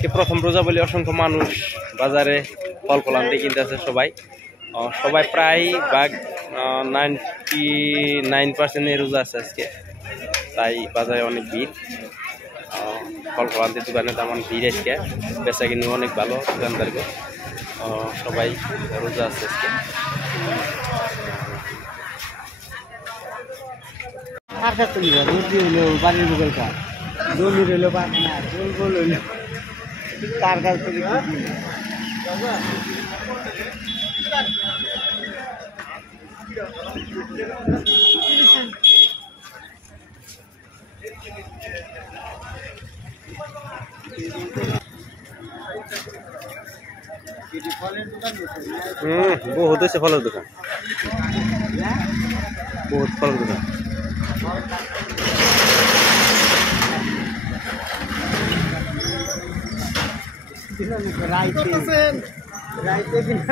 আজকে প্রথম রোজা বলে অসংখ্য মানুষ বাজারে ফল ফল আনতে কিনতেছে সবাই সবাই প্রায় ভাগ 99% রোজা আছে আজকে, তাই বাজারে অনেক ভিড়। ফল ফল আনতে দোকানে তেমন ভিড় আজকে, বেচা কিনে অনেক ভালো দোকানদারকে, সবাই রোজা আছে আজকে। আর কাছে রুটি হইলো বাড়ির বুকের কাজ, জমি রইলো পাটনা, গোল হইলো তার কাছ থেকে বহুত হয়েছে ফলের দোকান, বহুত ফলের দোকান। রাইতে কিনা